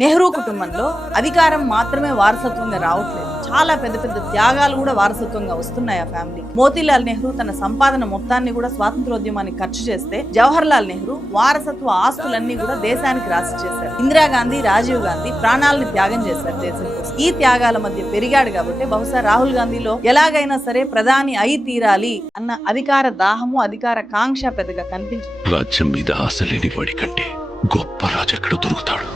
నెహ్రూ కుటుంబంలో అధికారం మాత్రమే వారసత్వంగా రావట్లేదు, చాలా పెద్ద పెద్ద త్యాగాలు కూడా వారసత్వంగా వస్తున్నాయి ఆ ఫ్యామిలీ. మోతీలాల్ నెహ్రూ తన సంపాదన మొత్తాన్ని కూడా స్వాతంత్రోద్యమానికి ఖర్చు చేస్తే, జవహర్ లాల్ నెహ్రూ వారసత్వ ఆస్తులన్నీ కూడా దేశానికి రాసి చేశారు. ఇందిరాగాంధీ, రాజీవ్ గాంధీ ప్రాణాలను త్యాగం చేశారు దేశం కోసం. ఈ త్యాగాల మధ్య పెరిగాడు కాబట్టి బహుశా రాహుల్ గాంధీలో ఎలాగైనా సరే ప్రధాని అయి తీరాలి అన్న అధికార దాహము, అధికార కాంక్ష పెద్దగా కనిపించింది. రాజ్యం మీద ఆశ లేని వాడి కంటే గొప్ప రాజు ఎక్కడ దొరుకుతాడు?